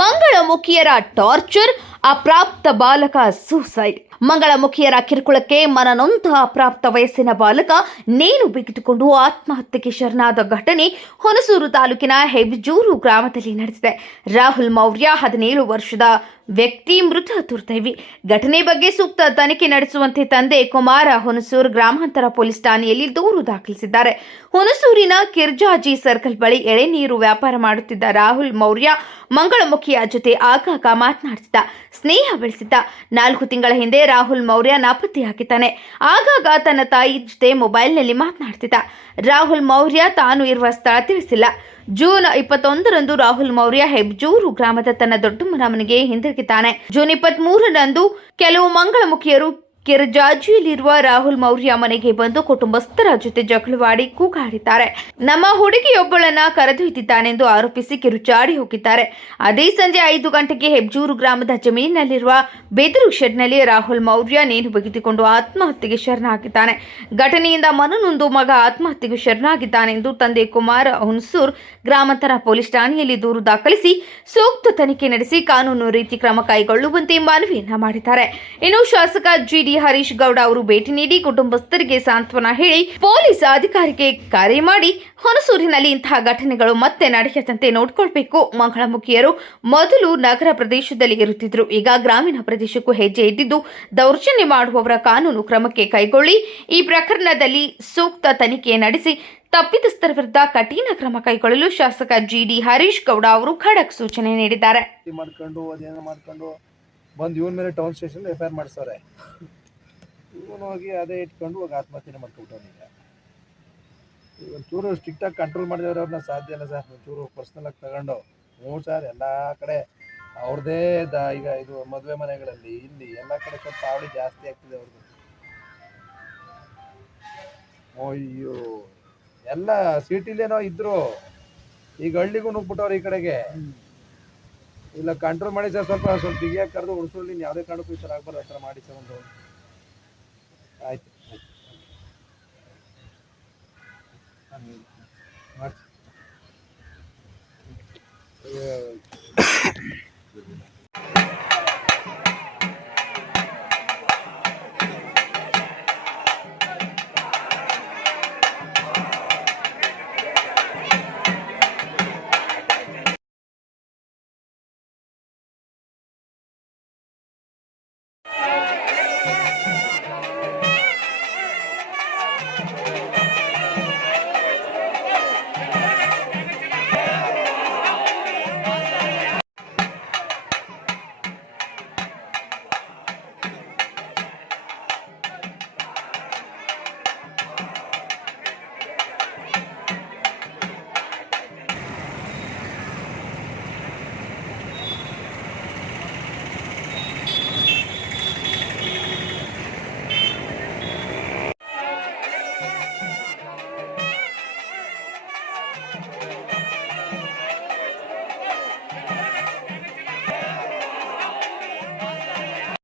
ಮಂಗಳಮುಖಿಯರ torture, ಅಪ್ರಾಪ್ತ ಬಾಲಕ suicide. ಮಂಗಳಮುಖಿಯರ ಕಿರುಕುಳಕ್ಕೆ ಮನನೊಂದ ಅಪ್ರಾಪ್ತ ವಯಸ್ಸಿನ ಬಾಲಕ ನೇಣು ಬಿಗಿದುಕೊಂಡು ಆತ್ಮಹತ್ಯೆಗೆ ಶರಣಾದ ಘಟನೆ ಹುಣಸೂರು ತಾಲೂಕಿನ ಹೆಬ್ಜೂರು ಗ್ರಾಮದಲ್ಲಿ ನಡೆದಿದೆ. ರಾಹುಲ್ ಮೌರ್ಯ 17 ವರ್ಷದ ವ್ಯಕ್ತಿ ಮೃತ ದುರ್ದೈವಿ. ಘಟನೆ ಬಗ್ಗೆ ಸೂಕ್ತ ತನಿಖೆ ನಡೆಸುವಂತೆ ತಂದೆ ಕುಮಾರ ಹುಣಸೂರು ಗ್ರಾಮಾಂತರ ಪೊಲೀಸ್ ಠಾಣೆಯಲ್ಲಿ ದೂರು ದಾಖಲಿಸಿದ್ದಾರೆ. ಹುಣಸೂರಿನ ಕಿರ್ಜಾಜಿ ಸರ್ಕಲ್ ಬಳಿ ಎಳೆನೀರು ವ್ಯಾಪಾರ ಮಾಡುತ್ತಿದ್ದ ರಾಹುಲ್ ಮೌರ್ಯ ಮಂಗಳಮುಖಿಯ ಜೊತೆ ಆಗಾಗ ಮಾತನಾಡುತ್ತಿದ್ದ, ಸ್ನೇಹ ಬೆಳೆಸಿದ್ದ. 4 ತಿಂಗಳ ಹಿಂದೆ ರಾಹುಲ್ ಮೌರ್ಯ ನಾಪತ್ತೆಯಾಗಿದ್ದಾನೆ. ಆಗಾಗ ತನ್ನ ತಾಯಿ ಜೊತೆ ಮೊಬೈಲ್ನಲ್ಲಿ ಮಾತನಾಡುತ್ತಿದ್ದ. ರಾಹುಲ್ ಮೌರ್ಯ ತಾನು ಇರುವ ಸ್ಥಳ ತಿಳಿಸಿಲ್ಲ. ಜೂನ್ 21ರಂದು ರಾಹುಲ್ ಮೌರ್ಯ ಹೆಬ್ಜೂರು ಗ್ರಾಮದ ತನ್ನ ದೊಡ್ಡಮ್ಮನ ಮನೆಗೆ ಹಿಂದಿರುಗಿದ್ದಾನೆ. ಜೂನ್ 23ರಂದು ಕೆಲವು ಮಂಗಳಮುಖಿಯರು ಕಿರ್ಜಾಜಿಯಲ್ಲಿರುವ ರಾಹುಲ್ ಮೌರ್ಯ ಮನೆಗೆ ಬಂದು ಕುಟುಂಬಸ್ಥರ ಜೊತೆ ಜಗಳವಾಡಿ ಕೂಗಾಡಿದ್ದಾರೆ. ನಮ್ಮ ಹುಡುಗಿಯೊಬ್ಬಳನ್ನ ಕರೆದೊಯ್ದಿದ್ದಾನೆಂದು ಆರೋಪಿಸಿ ಕಿರುಚಾಡಿ ಹೋಗಿದ್ದಾರೆ. ಅದೇ ಸಂಜೆ 5 ಗಂಟೆಗೆ ಹೆಬ್ಜೂರು ಗ್ರಾಮದ ಜಮೀನಿನಲ್ಲಿರುವ ಬೆದರು ಶೆಡ್ನಲ್ಲಿ ರಾಹುಲ್ ಮೌರ್ಯ ನೇಣು ಬಿಗಿದುಕೊಂಡು ಆತ್ಮಹತ್ಯೆಗೆ ಶರಣಾಗಿದ್ದಾನೆ. ಘಟನೆಯಿಂದ ಮನನೊಂದು ಮಗ ಆತ್ಮಹತ್ಯೆಗೆ ಶರಣಾಗಿದ್ದಾನೆಂದು ತಂದೆ ಕುಮಾರ ಹುಣಸೂರು ಗ್ರಾಮಾಂತರ ಪೊಲೀಸ್ ಠಾಣೆಯಲ್ಲಿ ದೂರು ದಾಖಲಿಸಿ ಸೂಕ್ತ ತನಿಖೆ ನಡೆಸಿ ಕಾನೂನು ರೀತಿ ಕ್ರಮ ಕೈಗೊಳ್ಳುವಂತೆ ಮನವಿಯನ್ನ ಮಾಡಿದ್ದಾರೆ. ಇನ್ನು ಶಾಸಕ ಜಿಡಿ ಹರೀಶ್ ಗೌಡ ಅವರು ಭೇಟಿ ನೀಡಿ ಕುಟುಂಬಸ್ಥರಿಗೆ ಸಾಂತ್ವನ ಹೇಳಿ ಪೊಲೀಸ್ ಅಧಿಕಾರಿಗೆ ಕರೆ ಮಾಡಿ ಹುಣಸೂರಿನಲ್ಲಿ ಇಂತಹ ಘಟನೆಗಳು ಮತ್ತೆ ನಡೆಯದಂತೆ ನೋಡಿಕೊಳ್ಳಬೇಕು. ಮಂಗಳಮುಖಿಯರು ಮೊದಲು ನಗರ ಪ್ರದೇಶದಲ್ಲಿ ಇರುತ್ತಿದ್ದರು, ಈಗ ಗ್ರಾಮೀಣ ಪ್ರದೇಶಕ್ಕೂ ಹೆಜ್ಜೆ ಇಟ್ಟಿದ್ದು ದೌರ್ಜನ್ಯ ಮಾಡುವವರ ಕಾನೂನು ಕ್ರಮಕ್ಕೆ ಕೈಗೊಳ್ಳಿ. ಈ ಪ್ರಕರಣದಲ್ಲಿ ಸೂಕ್ತ ತನಿಖೆ ನಡೆಸಿ ತಪ್ಪಿತಸ್ಥರ ವಿರುದ್ಧ ಕಠಿಣ ಕ್ರಮ ಕೈಗೊಳ್ಳಲು ಶಾಸಕ ಜಿಡಿ ಹರೀಶ್ ಗೌಡ ಅವರು ಖಡಕ್ ಸೂಚನೆ ನೀಡಿದ್ದಾರೆ. ಬಂದು ಇವನ ಮೇಲೆ ಟೌನ್ ಸ್ಟೇಷನ್ FIR ಮಾಡಿಸವ್ರೆ. ಇವನು ಹೋಗಿ ಅದೇ ಇಟ್ಕೊಂಡು ಹೋಗಿ ಆತ್ಮಹತ್ಯೆ ಮಾಡ್ಕೊಬಿಟ್ಟವನೀಗ. ಒಂಚೂರು ಸ್ಟ್ರಿಕ್ಟಾಗಿ ಕಂಟ್ರೋಲ್ ಮಾಡಿದವ್ರೆ ಅವ್ರನ್ನ ಸಾಧ್ಯ ಇಲ್ಲ ಸರ್. ಒಂಚೂರು ಪರ್ಸ್ನಲಾಗಿ ತಗೊಂಡು ಸರ್ ಎಲ್ಲ ಕಡೆ ಅವ್ರದ್ದೇ ಈಗ ಇದು ಮದುವೆ ಮನೆಗಳಲ್ಲಿ ಇಲ್ಲಿ ಎಲ್ಲ ಕಡೆ ಸ್ವಲ್ಪ ಅವಳಿ ಜಾಸ್ತಿ ಆಗ್ತಿದೆ ಅವ್ರದ್ದು. ಅಯ್ಯೋ ಎಲ್ಲ ಸಿಟಿಲೇನೋ ಇದ್ರು, ಈಗ ಹಳ್ಳಿಗೂ ನುಗ್ಬಿಟ್ಟವ್ರು ಈ ಕಡೆಗೆ. ಇಲ್ಲ ಕಂಟ್ರೋಲ್ ಮಾಡಿ ಸರ್, ಸ್ವಲ್ಪ ಬಿಗಿಯಾಗಿ ಕರೆದು ಉಳಿಸೋಲ್ಲಿ ಯಾವುದೇ ಕಾರಣಕ್ಕೂ ಈ ಥರ ಆಗ್ಬಾರ್ದು. ಆ ಥರ ಮಾಡಿ ಸರ್ ಒಂದು. ಆಯ್ತು ಮಾಡಿ